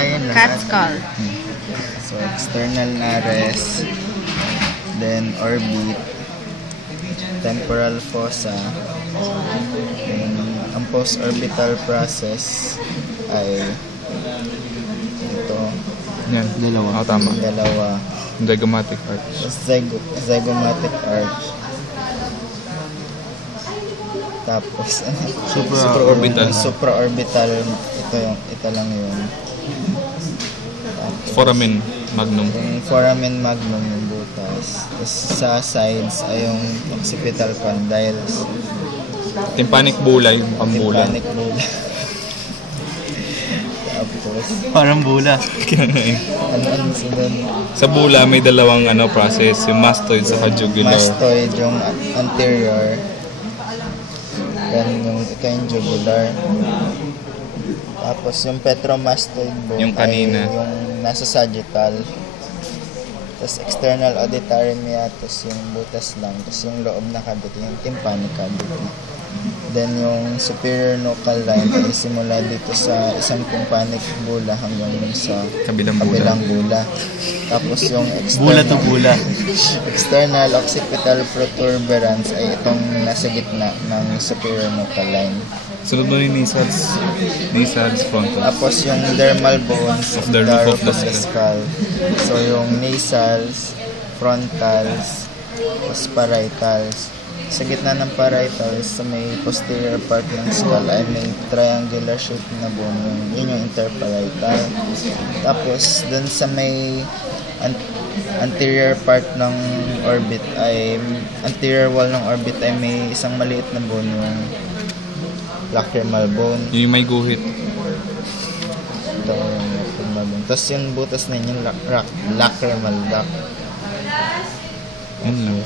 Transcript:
Ayan lang. Cat skull. So, external nares, then orbit, temporal fossa, then ang post-orbital process ay ito, Yan. Dalawa. Tama. dalawa. Zygomatic arch. Zygomatic arch. Tapos, Supraorbital. supraorbital. Ito lang yun. Foramen magnum. Yung foramen magnum yung butas. Tapos sa sides ay yung occipital condyles. Tympanic bula yung pambula. Tympanic bula. Tapos, Parang bula. ano sunod? Sa bula may dalawang process, yung mastoid sa jugular. Mastoid yung anterior. Then ito yung jugular. Tapos yung petromastoid bone Yung kanina. ay yung nasa sagittal. Tapos external auditory meatus yung butas lang. Tapos yung loob na cavity, yung tympanic cavity. Then yung superior nuchal line ay simula dito sa isang tympanic bula hanggang sa Kabilang bula. Tapos yung Bula to bula. external occipital protuberance ay itong nasa gitna ng superior nuchal line. Sunod mo yung nasals frontal. Tapos yung dermal bones Of the roof of the skull. So yung nasals, frontals, tapos parietals. Sa gitna ng parietals, sa may posterior part ng skull ay may triangular shape na bone. Yun yung interparietal. Tapos dun sa may anterior part ng orbit ay anterior wall ng orbit ay may isang maliit na bone, yung lacrimal bone. Yung may guhit. Ito yung lacrimal bone. Tapos yung butas na yun, yung lacrimal duct. Yun lang.